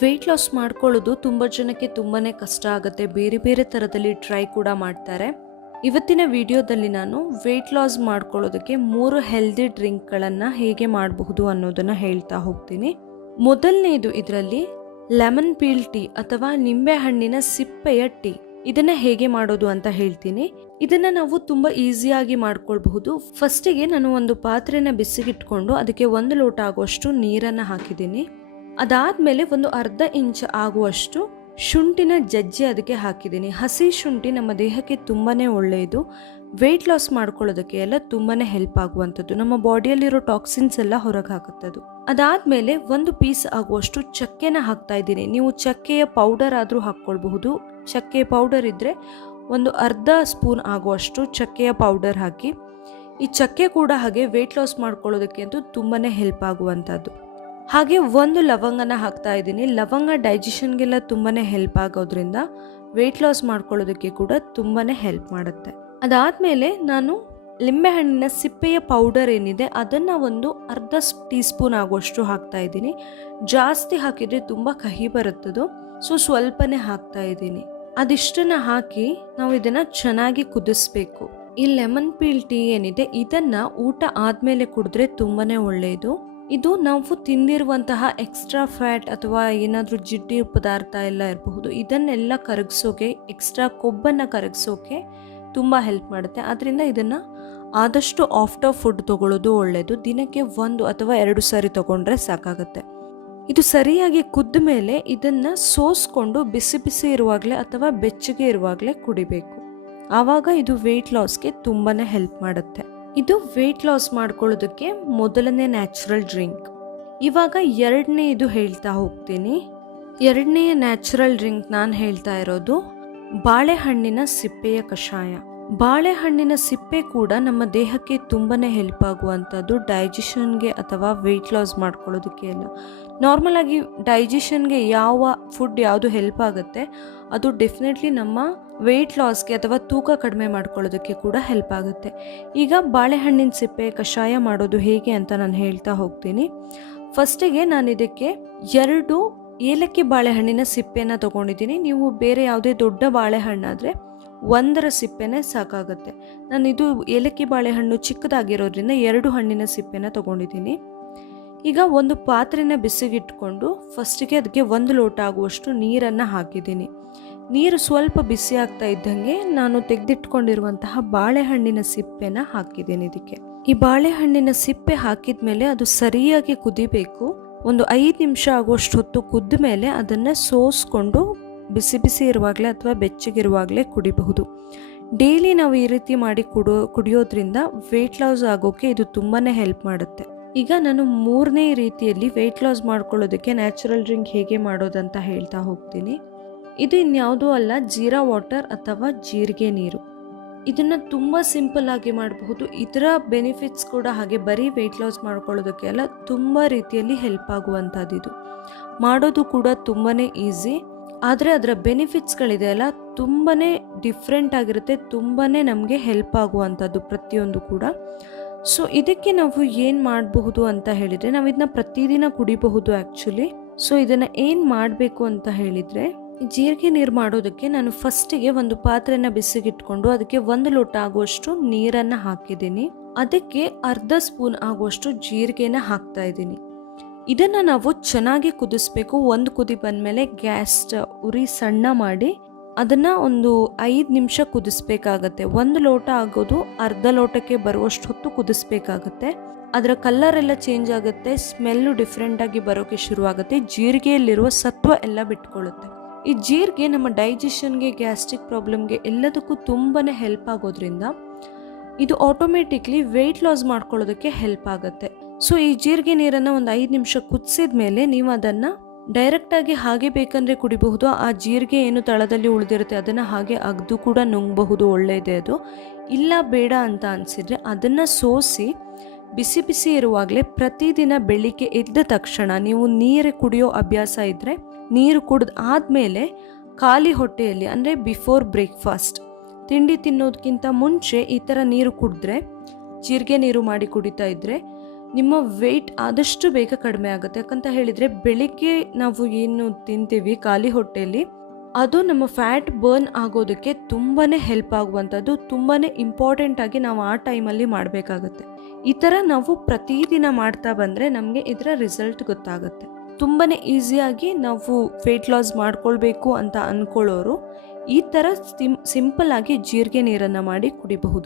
Weight loss ಮಾಡ್ಕೊಳ್ಳೋದು ತುಂಬ ಜನಕ್ಕೆ ತುಂಬಾ ಕಷ್ಟ ಆಗುತ್ತೆ. ಬೇರೆ ಬೇರೆ ಥರದಲ್ಲಿ ಟ್ರೈ ಕೂಡ ಮಾಡ್ತಾರೆ. ಇವತ್ತಿನ ವಿಡಿಯೋದಲ್ಲಿ ನಾನು ವೆಯ್ಟ್ ಲಾಸ್ ಮಾಡ್ಕೊಳ್ಳೋದಕ್ಕೆ 3 ಹೆಲ್ದಿ ಡ್ರಿಂಕ್ಗಳನ್ನು ಹೇಗೆ ಮಾಡಬಹುದು ಅನ್ನೋದನ್ನು ಹೇಳ್ತಾ ಹೋಗ್ತೀನಿ. ಮೊದಲನೇದು ಇದರಲ್ಲಿ ಲೆಮನ್ ಪೀಲ್ ಟೀ ಅಥವಾ ನಿಂಬೆ ಹಣ್ಣಿನ ಸಿಪ್ಪೆಯ ಟೀ. ಇದನ್ನ ಹೇಗೆ ಮಾಡೋದು ಅಂತ ಹೇಳ್ತೀನಿ. ಇದನ್ನ ನಾವು ತುಂಬಾ ಈಸಿಯಾಗಿ ಮಾಡ್ಕೊಳ್ಬಹುದು. ಫಸ್ಟಿಗೆ ನಾನು ಒಂದು ಪಾತ್ರೆನ ಬಿಸಿಗಿಟ್ಕೊಂಡು ಅದಕ್ಕೆ 1 ಲೋಟ ಆಗುವಷ್ಟು ನೀರನ್ನು ಹಾಕಿದ್ದೀನಿ. ಅದಾದ್ಮೇಲೆ ಒಂದು ಅರ್ಧ ಇಂಚ್ ಆಗುವಷ್ಟು ಶುಂಠಿನ ಜಜ್ಜಿ ಅದಕ್ಕೆ ಹಾಕಿದ್ದೀನಿ. ಹಸಿ ಶುಂಠಿ ನಮ್ಮ ದೇಹಕ್ಕೆ ತುಂಬಾನೇ ಒಳ್ಳೆಯದು. ವೆಯ್ಟ್ ಲಾಸ್ ಮಾಡ್ಕೊಳ್ಳೋದಕ್ಕೆ ಎಲ್ಲ ತುಂಬಾನೇ ಹೆಲ್ಪ್ ಆಗುವಂಥದ್ದು. ನಮ್ಮ ಬಾಡಿಯಲ್ಲಿರೋ ಟಾಕ್ಸಿನ್ಸ್ ಎಲ್ಲ ಹೊರಗೆ ಹಾಕುತ್ತದು. ಅದಾದ್ಮೇಲೆ 1 ಪೀಸ್ ಆಗುವಷ್ಟು ಚಕ್ಕೆನ ಹಾಕ್ತಾ ಇದ್ದೀನಿ. ನೀವು ಚಕ್ಕೆಯ ಪೌಡರ್ ಆದರೂ ಹಾಕ್ಕೊಳ್ಬಹುದು. ಚಕ್ಕೆ ಪೌಡರ್ ಇದ್ರೆ ಒಂದು ಅರ್ಧ ಸ್ಪೂನ್ ಆಗುವಷ್ಟು ಚಕ್ಕೆಯ ಪೌಡರ್ ಹಾಕಿ. ಈ ಚಕ್ಕೆ ಕೂಡ ಹಾಗೆ ವೆಯ್ಟ್ ಲಾಸ್ ಮಾಡ್ಕೊಳ್ಳೋದಕ್ಕೆ ಅಂತೂ ತುಂಬಾನೇ ಹೆಲ್ಪ್ ಆಗುವಂಥದ್ದು. ಹಾಗೆ 1 ಲವಂಗನ ಹಾಕ್ತಾ ಇದ್ದೀನಿ. ಲವಂಗ ಡೈಜೆಷನ್ಗೆಲ್ಲ ತುಂಬಾನೇ ಹೆಲ್ಪ್ ಆಗೋದ್ರಿಂದ ವೆಯ್ಟ್ ಲಾಸ್ ಮಾಡ್ಕೊಳ್ಳೋದಕ್ಕೆ ಕೂಡ ತುಂಬಾನೇ ಹೆಲ್ಪ್ ಮಾಡುತ್ತೆ. ಅದಾದ್ಮೇಲೆ ನಾನು ಲಿಂಬೆಹಣ್ಣಿನ ಸಿಪ್ಪೆಯ ಪೌಡರ್ ಏನಿದೆ ಅದನ್ನು ಒಂದು ಅರ್ಧ ಟೀ ಸ್ಪೂನ್ ಆಗುವಷ್ಟು ಹಾಕ್ತಾ ಇದ್ದೀನಿ. ಜಾಸ್ತಿ ಹಾಕಿದ್ರೆ ತುಂಬ ಕಹಿ ಬರುತ್ತದು, ಸೊ ಸ್ವಲ್ಪನೇ ಹಾಕ್ತಾ ಇದ್ದೀನಿ. ಅದಿಷ್ಟನ್ನ ಹಾಕಿ ನಾವು ಇದನ್ನ ಚೆನ್ನಾಗಿ ಕುದಿಸ್ಬೇಕು. ಈ ಲೆಮನ್ ಪೀಲ್ ಟೀ ಏನಿದೆ ಇದನ್ನ ಊಟ ಆದ್ಮೇಲೆ ಕುಡಿದ್ರೆ ತುಂಬಾನೇ ಒಳ್ಳೆಯದು. ಇದು ನಾವು ತಿಂದಿರುವಂತಹ ಎಕ್ಸ್ಟ್ರಾ ಫ್ಯಾಟ್ ಅಥವಾ ಏನಾದರೂ ಜಿಡ್ಡಿ ಪದಾರ್ಥ ಎಲ್ಲ ಇರಬಹುದು, ಇದನ್ನೆಲ್ಲ ಕರಗಿಸೋಕೆ, ಎಕ್ಸ್ಟ್ರಾ ಕೊಬ್ಬನ್ನು ಕರಗಿಸೋಕೆ ತುಂಬ ಹೆಲ್ಪ್ ಮಾಡುತ್ತೆ. ಆದ್ದರಿಂದ ಇದನ್ನು ಆದಷ್ಟು ಆಫ್ಟರ್ ಫುಡ್ ತಗೊಳ್ಳೋದು ಒಳ್ಳೆಯದು. ದಿನಕ್ಕೆ 1 ಅಥವಾ 2 ಸಾರಿ ತಗೊಂಡ್ರೆ ಸಾಕಾಗುತ್ತೆ. ಇದು ಸರಿಯಾಗಿ ಕುದ್ದ ಮೇಲೆ ಇದನ್ನು ಸೋಸ್ಕೊಂಡು ಬಿಸಿ ಬಿಸಿ ಇರುವಾಗಲೇ ಅಥವಾ ಬೆಚ್ಚಗೆ ಇರುವಾಗಲೇ ಕುಡಿಬೇಕು. ಆವಾಗ ಇದು ವೆಯ್ಟ್ ಲಾಸ್ಗೆ ತುಂಬಾ ಹೆಲ್ಪ್ ಮಾಡುತ್ತೆ. ಇದು ವೆಯ್ಟ್ ಲಾಸ್ ಮಾಡ್ಕೊಳ್ಳೋದಕ್ಕೆ ಮೊದಲನೇ ನ್ಯಾಚುರಲ್ ಡ್ರಿಂಕ್. ಇವಾಗ ಎರಡನೇ ಇದು ಹೇಳ್ತಾ ಹೋಗ್ತೀನಿ. ಎರಡನೇ ನ್ಯಾಚುರಲ್ ಡ್ರಿಂಕ್ ನಾನು ಹೇಳ್ತಾ ಇರೋದು ಬಾಳೆಹಣ್ಣಿನ ಸಿಪ್ಪೆಯ ಕಷಾಯ. ಬಾಳೆಹಣ್ಣಿನ ಸಿಪ್ಪೆ ಕೂಡ ನಮ್ಮ ದೇಹಕ್ಕೆ ತುಂಬಾನೇ ಹೆಲ್ಪ್ ಆಗುವಂಥದ್ದು. ಡೈಜೆಷನ್ಗೆ ಅಥವಾ ವೆಯ್ಟ್ ಲಾಸ್ ಮಾಡ್ಕೊಳ್ಳೋದಕ್ಕೆ ಎಲ್ಲ. ನಾರ್ಮಲ್ ಆಗಿ ಡೈಜೆಷನ್ಗೆ ಯಾವ ಫುಡ್ ಯಾವುದು ಹೆಲ್ಪ್ ಆಗುತ್ತೆ ಅದು ಡೆಫಿನೆಟ್ಲಿ ನಮ್ಮ ವೆಯ್ಟ್ ಲಾಸ್ಗೆ ಅಥವಾ ತೂಕ ಕಡಿಮೆ ಮಾಡ್ಕೊಳ್ಳೋದಕ್ಕೆ ಕೂಡ ಹೆಲ್ಪ್ ಆಗುತ್ತೆ. ಈಗ ಬಾಳೆಹಣ್ಣಿನ ಸಿಪ್ಪೆ ಕಷಾಯ ಮಾಡೋದು ಹೇಗೆ ಅಂತ ನಾನು ಹೇಳ್ತಾ ಹೋಗ್ತೀನಿ. ಫಸ್ಟಿಗೆ ನಾನು ಇದಕ್ಕೆ 2 ಏಲಕ್ಕಿ ಬಾಳೆಹಣ್ಣಿನ ಸಿಪ್ಪೆನ ತಗೊಂಡಿದ್ದೀನಿ. ನೀವು ಬೇರೆ ಯಾವುದೇ ದೊಡ್ಡ ಬಾಳೆಹಣ್ಣಾದರೆ 1ರ ಸಿಪ್ಪೆನೇ ಸಾಕಾಗುತ್ತೆ. ನಾನು ಇದು ಏಲಕ್ಕಿ ಬಾಳೆಹಣ್ಣು ಚಿಕ್ಕದಾಗಿರೋದ್ರಿಂದ 2 ಹಣ್ಣಿನ ಸಿಪ್ಪೆನ ತಗೊಂಡಿದ್ದೀನಿ. ಈಗ ಒಂದು ಪಾತ್ರೆನ ಬಿಸಿಗಿಟ್ಕೊಂಡು ಫಸ್ಟಿಗೆ ಅದಕ್ಕೆ 1 ಲೋಟ ಆಗುವಷ್ಟು ನೀರನ್ನು ಹಾಕಿದ್ದೀನಿ. ನೀರು ಸ್ವಲ್ಪ ಬಿಸಿ ಆಗ್ತಾ ಇದ್ದಂಗೆ ನಾನು ತೆಗೆದಿಟ್ಕೊಂಡಿರುವಂತಹ ಬಾಳೆಹಣ್ಣಿನ ಸಿಪ್ಪೆನ ಹಾಕಿದ್ದೀನಿ ಇದಕ್ಕೆ. ಈ ಬಾಳೆಹಣ್ಣಿನ ಸಿಪ್ಪೆ ಹಾಕಿದ ಮೇಲೆ ಅದು ಸರಿಯಾಗಿ ಕುದಿಬೇಕು. ಒಂದು 5 ನಿಮಿಷ ಆಗುವಷ್ಟು ಹೊತ್ತು ಕುದ್ದ ಮೇಲೆ ಅದನ್ನು ಸೋಸ್ಕೊಂಡು ಬಿಸಿ ಬಿಸಿ ಇರುವಾಗಲೇ ಅಥವಾ ಬೆಚ್ಚಗಿರುವಾಗಲೇ ಕುಡಿಬಹುದು. ಡೈಲಿ ನಾವು ಈ ರೀತಿ ಮಾಡಿ ಕುಡಿಯೋದ್ರಿಂದ ವೆಯ್ಟ್ ಲಾಸ್ ಆಗೋಕೆ ಇದು ತುಂಬಾ ಹೆಲ್ಪ್ ಮಾಡುತ್ತೆ. ಈಗ ನಾನು 3ನೇ ರೀತಿಯಲ್ಲಿ ವೆಯ್ಟ್ ಲಾಸ್ ಮಾಡ್ಕೊಳ್ಳೋದಕ್ಕೆ ನ್ಯಾಚುರಲ್ ಡ್ರಿಂಕ್ ಹೇಗೆ ಮಾಡೋದಂತ ಹೇಳ್ತಾ ಹೋಗ್ತೀನಿ. ಇದು ಇನ್ಯಾವುದೂ ಅಲ್ಲ, ಜೀರಾ ವಾಟರ್ ಅಥವಾ ಜೀರಿಗೆ ನೀರು. ಇದನ್ನು ತುಂಬ ಸಿಂಪಲ್ ಆಗಿ ಮಾಡಬಹುದು. ಇದರ ಬೆನಿಫಿಟ್ಸ್ ಕೂಡ ಹಾಗೆ ಬರೀ ವೆಯ್ಟ್ ಲಾಸ್ ಮಾಡ್ಕೊಳ್ಳೋದಕ್ಕೆ ಅಲ್ಲ, ತುಂಬ ರೀತಿಯಲ್ಲಿ ಹೆಲ್ಪ್ ಆಗುವಂಥದ್ದು. ಇದು ಮಾಡೋದು ಕೂಡ ತುಂಬಾ ಈಸಿ. ಆದರೆ ಅದರ ಬೆನಿಫಿಟ್ಸ್ಗಳಿದೆ ಅಲ್ಲ ತುಂಬಾ ಡಿಫ್ರೆಂಟ್ ಆಗಿರುತ್ತೆ. ತುಂಬಾ ನಮಗೆ ಹೆಲ್ಪ್ ಆಗುವಂಥದ್ದು ಪ್ರತಿಯೊಂದು ಕೂಡ. ಸೊ ಇದಕ್ಕೆ ನಾವು ಏನು ಮಾಡಬಹುದು ಅಂತ ಹೇಳಿದರೆ, ನಾವು ಇದನ್ನ ಪ್ರತಿದಿನ ಕುಡಿಬಹುದು ಆ್ಯಕ್ಚುಲಿ. ಸೊ ಇದನ್ನು ಏನು ಮಾಡಬೇಕು ಅಂತ ಹೇಳಿದರೆ, ಜೀರಿಗೆ ನೀರು ಮಾಡೋದಕ್ಕೆ ನಾನು ಫಸ್ಟಿಗೆ ಒಂದು ಪಾತ್ರೆನ ಬಿಸಿಗಿಟ್ಕೊಂಡು ಅದಕ್ಕೆ 1 ಲೋಟ ಆಗುವಷ್ಟು ನೀರನ್ನು ಹಾಕಿದ್ದೀನಿ. ಅದಕ್ಕೆ ಅರ್ಧ ಸ್ಪೂನ್ ಆಗುವಷ್ಟು ಜೀರಿಗೆನ ಹಾಕ್ತಾ ಇದ್ದೀನಿ. ಇದನ್ನು ನಾವು ಚೆನ್ನಾಗಿ ಕುದಿಸ್ಬೇಕು. 1 ಕುದಿ ಬಂದಮೇಲೆ ಗ್ಯಾಸ್ ಉರಿ ಸಣ್ಣ ಮಾಡಿ ಅದನ್ನು ಒಂದು 5 ನಿಮಿಷ ಕುದಿಸ್ಬೇಕಾಗತ್ತೆ. 1 ಲೋಟ ಆಗೋದು ಅರ್ಧ ಲೋಟಕ್ಕೆ ಬರುವಷ್ಟು ಹೊತ್ತು ಕುದಿಸ್ಬೇಕಾಗತ್ತೆ. ಅದರ ಕಲರ್ ಎಲ್ಲ ಚೇಂಜ್ ಆಗುತ್ತೆ, ಸ್ಮೆಲ್ಲು ಡಿಫ್ರೆಂಟಾಗಿ ಬರೋಕ್ಕೆ ಶುರುವಾಗುತ್ತೆ. ಜೀರಿಗೆಯಲ್ಲಿರುವ ಸತ್ವ ಎಲ್ಲ ಬಿಟ್ಕೊಳ್ಳುತ್ತೆ. ಈ ಜೀರಿಗೆ ನಮ್ಮ ಡೈಜೆಷನ್ಗೆ, ಗ್ಯಾಸ್ಟ್ರಿಕ್ ಪ್ರಾಬ್ಲಮ್ಗೆ ಎಲ್ಲದಕ್ಕೂ ತುಂಬಾ ಹೆಲ್ಪ್ ಆಗೋದ್ರಿಂದ ಇದು ಆಟೋಮೆಟಿಕ್ಲಿ ವೆಯ್ಟ್ ಲಾಸ್ ಮಾಡ್ಕೊಳ್ಳೋದಕ್ಕೆ ಹೆಲ್ಪ್ ಆಗುತ್ತೆ. ಸೊ ಈ ಜೀರಿಗೆ ನೀರನ್ನು ಒಂದು 5 ನಿಮಿಷ ಕುದಿಸಿದ ಮೇಲೆ ನೀವು ಅದನ್ನು ಡೈರೆಕ್ಟಾಗಿ ಹಾಗೆ ಬೇಕಂದರೆ ಕುಡಿಬಹುದು. ಆ ಜೀರಿಗೆ ಏನು ತಳದಲ್ಲಿ ಉಳಿದಿರುತ್ತೆ ಅದನ್ನು ಹಾಗೆ ಅಗ್ದು ಕೂಡ ನುಂಗಬಹುದು, ಒಳ್ಳೆಯದೇ ಅದು. ಇಲ್ಲ ಬೇಡ ಅಂತ ಅನಿಸಿದರೆ ಅದನ್ನು ಸೋಸಿ ಬಿಸಿ ಬಿಸಿ ಇರುವಾಗಲೇ ಪ್ರತಿದಿನ ಬೆಳಿಗ್ಗೆ ಎದ್ದ ತಕ್ಷಣ ನೀವು ನೀರು ಕುಡಿಯೋ ಅಭ್ಯಾಸ ಇದ್ದರೆ, ನೀರು ಕುಡಿದ ಆದಮೇಲೆ ಖಾಲಿ ಹೊಟ್ಟೆಯಲ್ಲಿ ಅಂದರೆ ಬಿಫೋರ್ ಬ್ರೇಕ್ಫಾಸ್ಟ್, ತಿಂಡಿ ತಿನ್ನೋದಕ್ಕಿಂತ ಮುಂಚೆ ಈ ಥರ ನೀರು ಕುಡಿದ್ರೆ, ಜೀರಿಗೆ ನೀರು ಮಾಡಿ ಕುಡಿತಾ ಇದ್ದರೆ ನಿಮ್ಮ ವೆಯ್ಟ್ ಆದಷ್ಟು ಬೇಗ ಕಡಿಮೆ ಆಗುತ್ತೆ. ಯಾಕಂತ ಹೇಳಿದರೆ ಬೆಳಿಗ್ಗೆ ನಾವು ಏನು ತಿಂತೀವಿ ಖಾಲಿ ಹೊಟ್ಟೆಯಲ್ಲಿ ಅದು ನಮ್ಮ ಫ್ಯಾಟ್ ಬರ್ನ್ ಆಗೋದಕ್ಕೆ ತುಂಬಾ ಹೆಲ್ಪ್ ಆಗುವಂಥದ್ದು, ತುಂಬಾ ಇಂಪಾರ್ಟೆಂಟ್ ಆಗಿ ನಾವು ಆ ಟೈಮಲ್ಲಿ ಮಾಡಬೇಕಾಗತ್ತೆ. ಈ ಥರ ನಾವು ಪ್ರತಿದಿನ ಮಾಡ್ತಾ ಬಂದರೆ ನಮಗೆ ಇದರ ರಿಸಲ್ಟ್ ಗೊತ್ತಾಗುತ್ತೆ. ತುಂಬಾ ಈಸಿಯಾಗಿ ನಾವು ವೆಯ್ಟ್ ಲಾಸ್ ಮಾಡ್ಕೊಳ್ಬೇಕು ಅಂತ ಅಂದ್ಕೊಳ್ಳೋರು ಈ ಥರ ಸಿಂಪಲ್ ಆಗಿ ಜೀರಿಗೆ ನೀರನ್ನು ಮಾಡಿ ಕುಡಿಬಹುದು.